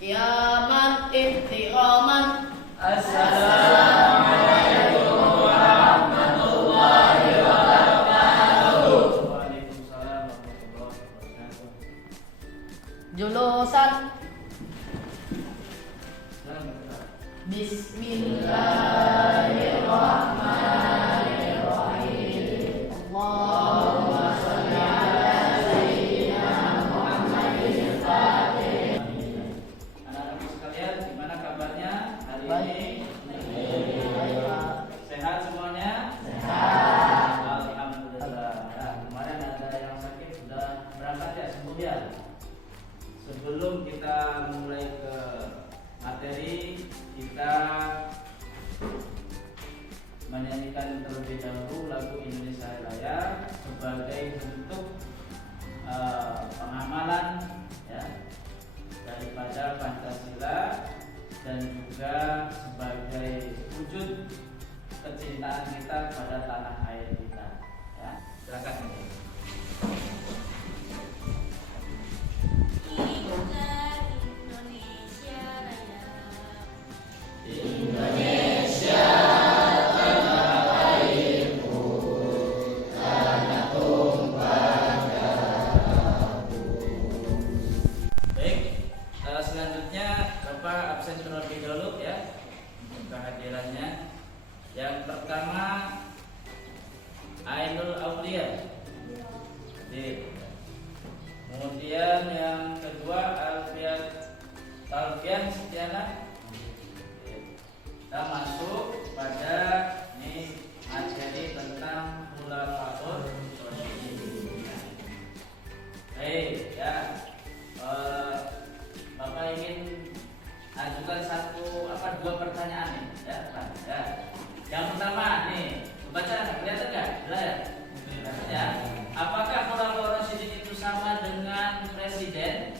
qiyaman ihtiqaman. Assalamualaikum warahmatullahi wabarakatuh. Waalaikumsalam warahmatullahi wabarakatuh. Julusan Bismillahirrahmanirrahim. Allahumma sholli ala sayyidina Muhammadin al-Fatih. Anak-anak sekalian, gimana kabarnya hari Baik. ini? Baik. Sehat semuanya? Sehat. Alhamdulillah. Nah, kemarin ada yang sakit sudah berangkat ya, sembuh ya. Sebelum kita mulai ke materi, kita menyanyikan terlebih dahulu lagu Indonesia Raya sebagai bentuk pengamalan ya daripada Pancasila dan juga sebagai wujud kecintaan kita pada tanah air kita ya. Silakan ini. Kita Indonesia Raya. Indonesia tanah airku, tanah tumpah darahku. Baik, selanjutnya Bapak absen terlebih dahulu ya untuk kehadirannya. Yang pertama Ainul Aulia. Kemudian yang kedua Alfian Setiana. Kita masuk pada nih materi tentang khulafaur rasyidin. Baik ya. Bapak ingin ajukan dua pertanyaan nih ya, Pak. Ya. Yang pertama nih, baca kelihatan nggak? Jelas ya. Apakah khulafaur rasyidin itu sama dengan presiden?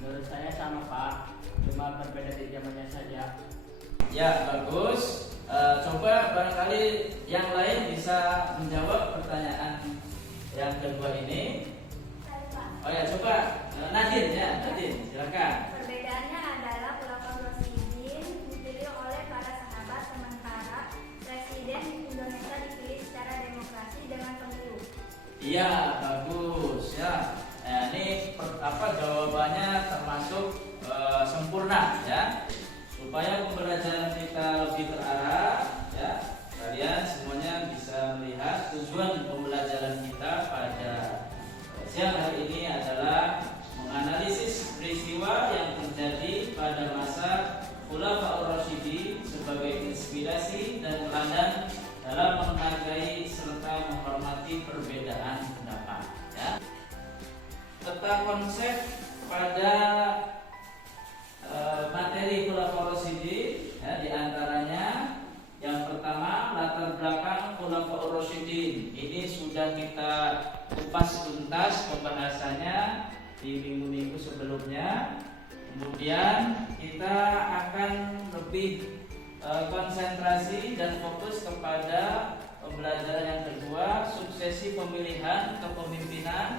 Menurut saya sama Pak, cuma berbeda di zamannya saja. Ya bagus. Coba barangkali yang lain bisa menjawab pertanyaan yang kedua ini. Oh ya coba Nadine ya, Nadine silakan. Perbedaannya adalah Khulafaur Rasyidin dipilih oleh para sahabat, sementara presiden Indonesia dipilih secara demokrasi dengan pemilu. Iya bagus ya. Nah, ini jawabannya termasuk sempurna ya. Supaya pembelajaran kita lebih terarah ya, kalian semuanya bisa melihat tujuan pembelajaran kita pada siang hari ini adalah menganalisis peristiwa yang terjadi pada masa Khulafaur Rasyidin sebagai inspirasi dan teladan dalam menghargai serta menghormati perbedaan pendapat ya. Peta konsep pada materi Khulafaur Rasyidin ya, diantaranya yang pertama latar belakang Khulafaur Rasyidin. Ini sudah kita kupas tuntas pembahasannya di minggu-minggu sebelumnya. Kemudian kita akan lebih konsentrasi dan fokus kepada pembelajaran yang kedua, suksesi pemilihan kepemimpinan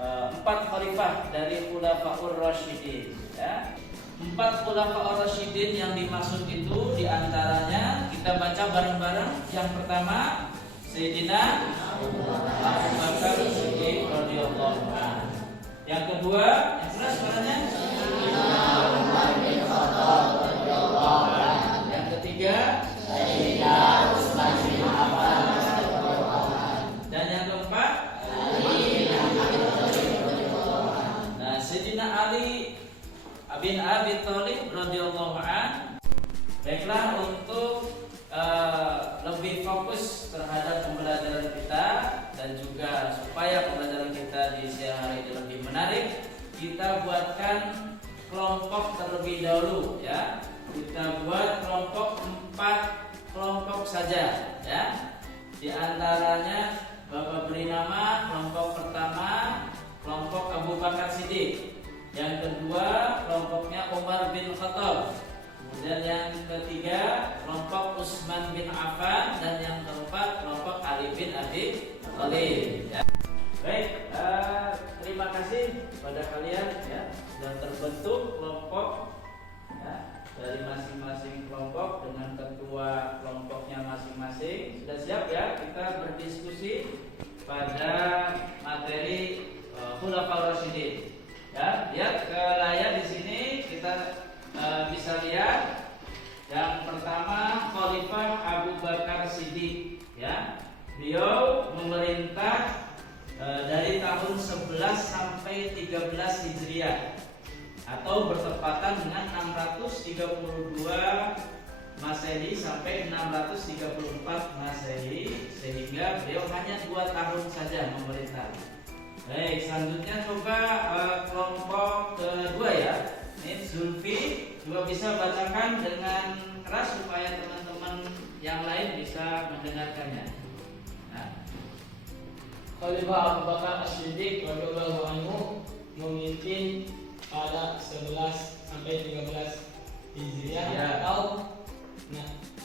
4 khalifah dari Khulafaur Rasyidin ya. 4 Khulafaur Rasyidin yang dimaksud itu diantaranya kita baca bareng-bareng. Yang pertama Sayyidina Abu Bakar Siddiq radhiyallahu anhu. Yang kedua, yang keras suaranya Umar bin Khattab radhiyallahu anhu. Yang ketiga Sayyidina Utsman bin Affan radhiyallahu anhu. dan yang keempat Ali bin Abi Thalib radhiyallahu anhu. nah Sayyidina Ali bin Abi Thalib radhiyallahu anhu. Baiklah, untuk lebih fokus terhadap pembelajaran kita dan juga supaya pembelajaran kita di siang hari ini lebih menarik, kita buatkan kelompok terlebih dahulu ya. Kita buat kelompok 4 kelompok saja ya. Di antaranya Bapak beri nama kelompok pertama kelompok Abu Bakar Siddiq. Yang kedua kelompoknya Umar bin Khattab. Kemudian yang ketiga kelompok Utsman bin Affan dan yang keempat kelompok Ali bin Abi Thalib. Ya. Baik, terima kasih pada kalian ya. sudah terbentuk kelompok ya, dari masing-masing kelompok dengan ketua kelompoknya masing-masing. Sudah siap ya kita berdiskusi pada materi Khulafaur Rasyidin. Ya, lihat ke layar di sini kita bisa lihat yang pertama Khalifah Abu Bakar Siddiq ya. Beliau memerintah dari tahun 11 sampai 13 Hijriah atau bertepatan dengan 632 Masehi sampai 634 Masehi, sehingga beliau hanya 2 tahun saja memerintah. Baik, selanjutnya coba kelompok kedua ya. Ini Zulfi juga bisa bacakan dengan keras supaya teman-teman yang lain bisa mendengarkannya. Nah. Khalifah Abu Bakar As-Siddiq radhiyallahu anhu memimpin pada 11 sampai 13 Hijriah Ya. atau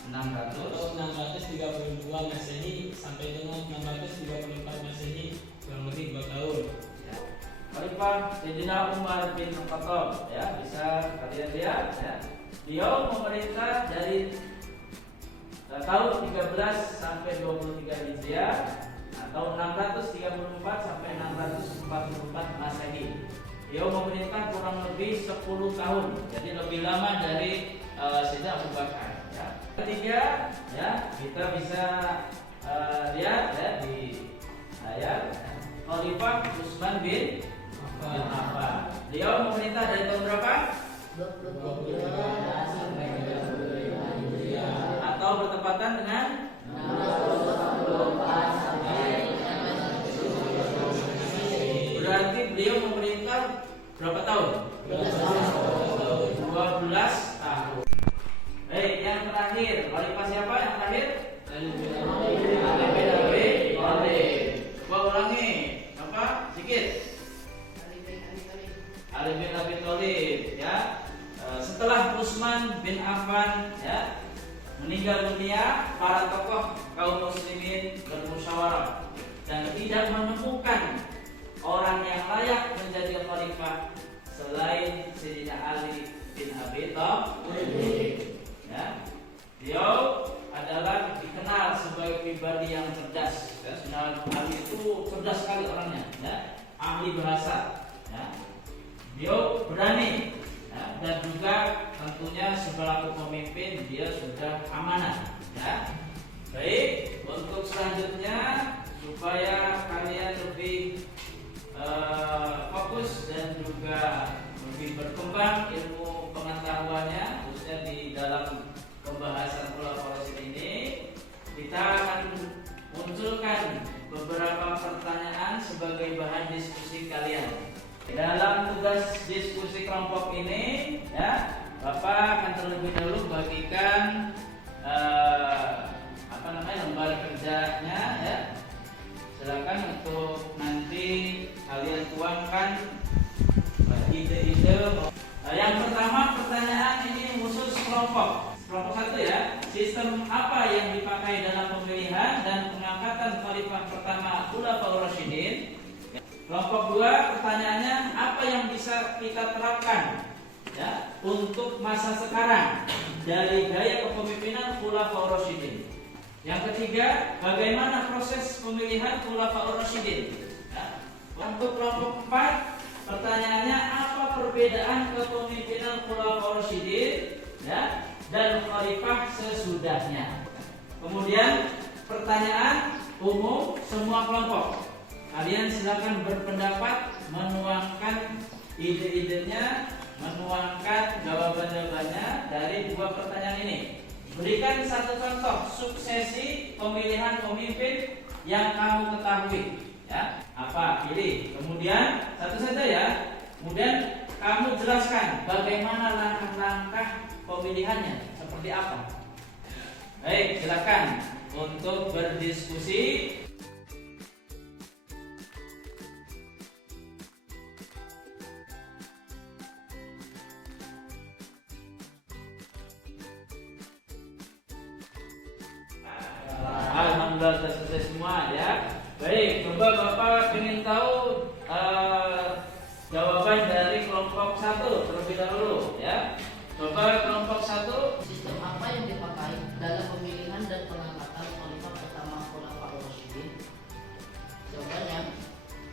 632 Masehi sampai dengan 634 Masehi, kurang lebih 2 tahun. ya. Khalifah Sayyidina Umar bin Khattab ya, bisa kalian lihat ya. Beliau memerintah dari tahun 13 sampai 23 Hijriah atau 634 sampai 644 Masehi. Beliau memerintah kurang lebih 10 tahun, jadi lebih lama dari Sayyidina Abu Bakar. Ya. Ketiga, ya kita bisa lihat ya di layar Khalifah Utsman bin Affan. Beliau memerintah dari tahun berapa? 23 sampai 35 Hijriah Atau bertepatan dengan 684 sampai berarti beliau memerintah berapa tahun? 12 tahun. Baik, yang terakhir, Khalifah siapa yang terakhir? Ali bin Abi Thalib. Coba ulangi, apa? Sedikit. Ali bin Abi Thalib, ya. Setelah Utsman bin Affan, ya, meninggal dunia, para tokoh kaum muslimin bermusyawarah dan tidak menemukan orang yang layak menjadi khalifah selain Sayyidina Ali bin Abi Thalib. Ya, beliau adalah dikenal sebagai pribadi yang cerdas. Ya, Sayyidina Ali itu cerdas sekali orangnya, ya, ahli bahasa. Ya. Beliau berani, ya, dan juga tentunya sebagai pemimpin dia sudah amanah. Ya. Baik, untuk selanjutnya supaya kalian lebih fokus dan juga lebih berkembang ilmu pengetahuannya khususnya di dalam pembahasan Khulafaur Rasyidin ini, kita akan munculkan beberapa pertanyaan sebagai bahan diskusi kalian. Dalam tugas diskusi kelompok ini, ya, Bapak akan terlebih dahulu bagikan lembar kerjanya, ya. Silakan untuk nanti kalian tuangkan ide-ide. Yang pertama pertanyaan ini khusus kelompok 1 ya. Sistem apa yang dipakai dalam pemilihan dan pengangkatan khalifah pertama Khulafaur Rasyidin? Kelompok 2 pertanyaannya apa yang bisa kita terapkan ya untuk masa sekarang dari gaya kepemimpinan Khulafaur Rasyidin? Yang ketiga, bagaimana proses pemilihan Khulafaur Rasyidin? Ya. Untuk kelompok 4, pertanyaannya apa perbedaan kepemimpinan Khulafaur Rasyidin ya, dan khalifah sesudahnya? Kemudian pertanyaan umum semua kelompok. Kalian silakan berpendapat, menuangkan ide-idenya, menuangkan jawaban-jawabannya dari 2 pertanyaan ini. Berikan 1 contoh suksesi pemilihan pemimpin yang kamu ketahui, ya. Apa? Pilih. Kemudian satu saja ya. Kemudian kamu jelaskan bagaimana langkah-langkah pemilihannya, seperti apa. Baik, silakan untuk berdiskusi. Alhamdulillah sudah selesai semua ya. Baik, coba Bapak ingin tahu jawaban dari kelompok 1. 1 terlebih dahulu ya. Coba kelompok 1. Sistem apa yang dipakai dalam pemilihan dan pengangkatan khalifah pertama Khulafaur Rasyidin? Jawabannya,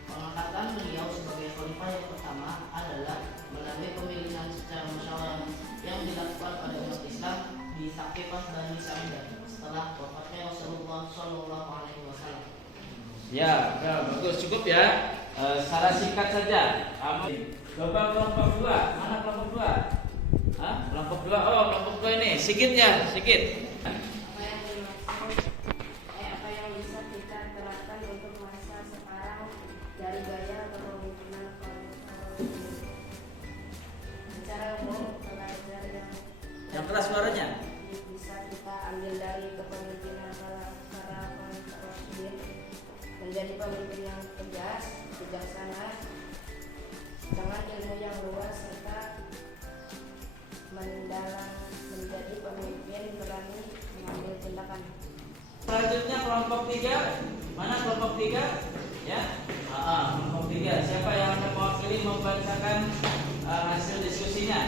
pengangkatan beliau sebagai khalifah yang pertama adalah melalui pemilihan secara musyawarah yang dilakukan oleh umat Islam di Saqifah Bani Sa'idah setelah wafatnya Rasulullah Shallallahu Alaihi Wasallam. Ya, bagus, cukup ya. Secara singkat saja. Coba kelompok 2. Mana kelompok 2? Kelompok 2. Oh, kelompok 2 ini. Sikit ya, sikit. Apa yang bisa kita terapkan untuk masa sekarang dari gaya kepemimpinan secara umum pelajar Yang keras suaranya. bisa kita ambil dari kepemimpinan para khalifah Rasyidin menjadi pemimpin yang tegas, bijaksana, dengan ilmu yang luas serta mendalam, menjadi pemimpin berani mengambil tindakan. Selanjutnya kelompok 3. Mana kelompok 3? Ya. Kelompok 3. Siapa yang akan mewakili membacakan hasil diskusinya?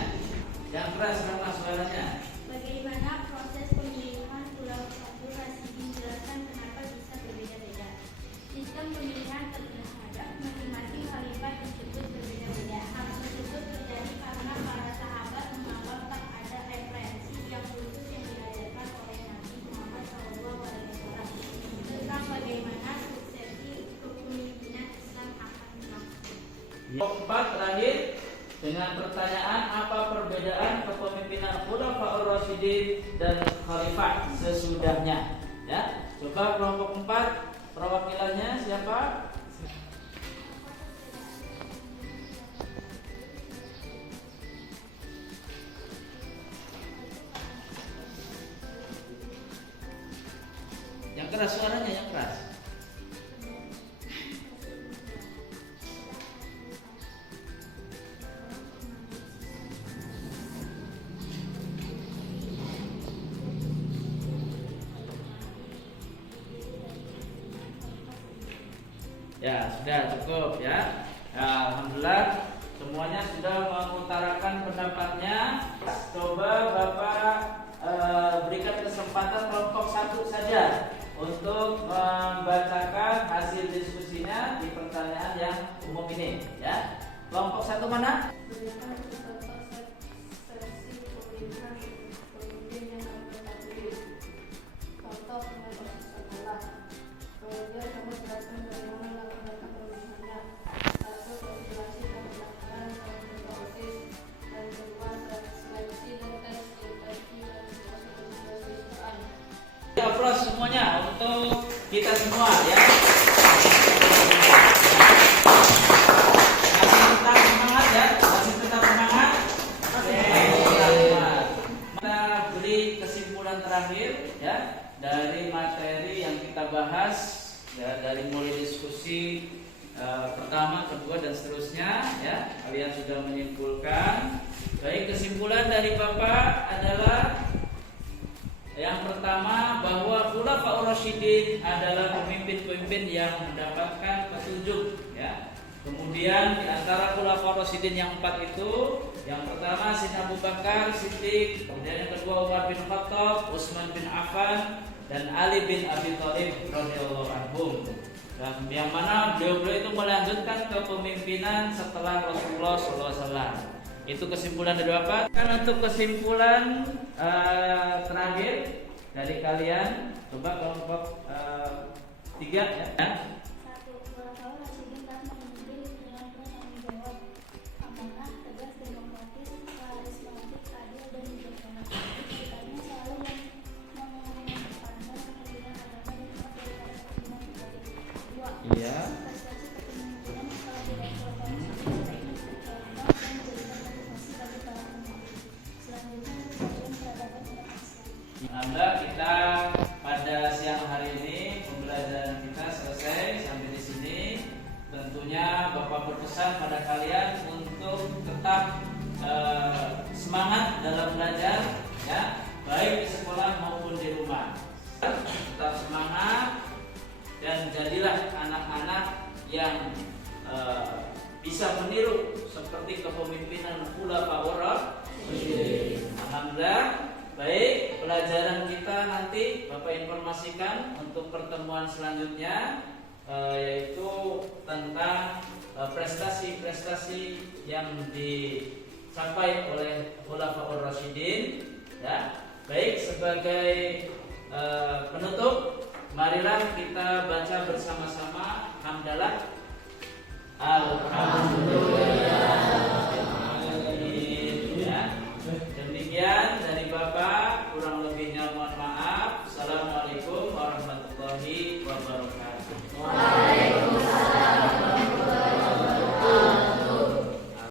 Yang keras karena suaranya. Bagaimana proses pemilihan Khulafaur Rasyidin? Jelaskan kenapa bisa berbeda-beda. Sistem pemilihan terhadap masing-masing khalifah tersebut berbeda-beda. Hal tersebut terjadi karena para sahabat menganggap tak ada referensi yang khusus yang diajarkan oleh Nabi Muhammad SAW tentang bagaimana suksesi kepemimpinan Islam akan berlangsung. Kelompok 4 terakhir dengan pertanyaan apa perbedaan kepemimpinan Khulafaur Rasyidin dan khalifah sesudahnya. Ya, coba kelompok 4 perwakilannya siapa? Yang keras suaranya, yang keras. Ya, sudah cukup ya. Nah, alhamdulillah semuanya sudah mengutarakan pendapatnya. Coba Bapak berikan kesempatan kelompok 1 saja untuk membacakan hasil diskusinya di pertanyaan yang umum ini ya. Kelompok 1 mana? Berikan sesi pemilihan pemimpin yang berkategori contoh dengan sekolah. Kemudian kamu jelaskan bagaimana melakukan pemilihannya. 1. Konsultasi dan pendaftaran anggota OSIS. Dan 2. Seleksi dan tes IPT dan kesulitan. Aplaus semuanya untuk kita semua ya. Masih tetap semangat ya, masih tetap semangat. Kita beri kesimpulan terakhir ya dari materi yang kita bahas ya, dari mulai diskusi pertama, kedua dan seterusnya ya. Kalian sudah menyimpulkan. Baik, kesimpulan dari Bapak adalah yang pertama bahwa Khulafaur Rasyidin adalah pemimpin-pemimpin yang mendapatkan petunjuk ya. Kemudian di antara Khulafaur Rasyidin yang 4 itu, yang pertama Sayyidina Abu Bakar Siddiq, kemudian yang kedua Umar bin Khattab, Utsman bin Affan, dan Ali bin Abi Thalib radhiyallahu anhum. Dan yang mana beliau-beliau itu melanjutkan kepemimpinan setelah Rasulullah SAW. Itu kesimpulan dari Bapak. Kan untuk kesimpulan terakhir dari kalian, coba kelompok 3 ya. 1. Khulafaur Rasyidin telah memimpin dengan bertanggung jawab, amanah, tegas, demokratis, karismatik, adil, dan bijaksana. Ceritanya selalu mengedepankan kepentingan agama dan umat daripada kepentingan pribadi. 2. Iya. Prestasi kepemimpinan kehadiran Khulafaur Rasyidin sebaiknya dicontoh dan dijadikan motivasi bagi para pemimpin selanjutnya untuk kemajuan peradaban umat Islam. Alhamdulillah kita pada siang hari ini pembelajaran kita selesai sampai di sini. Tentunya Bapak berpesan pada kalian untuk tetap semangat dalam belajar ya, baik di sekolah maupun di rumah. Tetap semangat dan jadilah anak-anak yang bisa meniru seperti kepemimpinan Khulafaur Rasyidin. Alhamdulillah. Baik, pelajaran kita nanti Bapak informasikan untuk pertemuan selanjutnya, yaitu tentang prestasi-prestasi yang dicapai oleh Khulafaur Rasyidin. Ya, baik, sebagai penutup, marilah kita baca bersama-sama hamdalah. Alhamdulillah.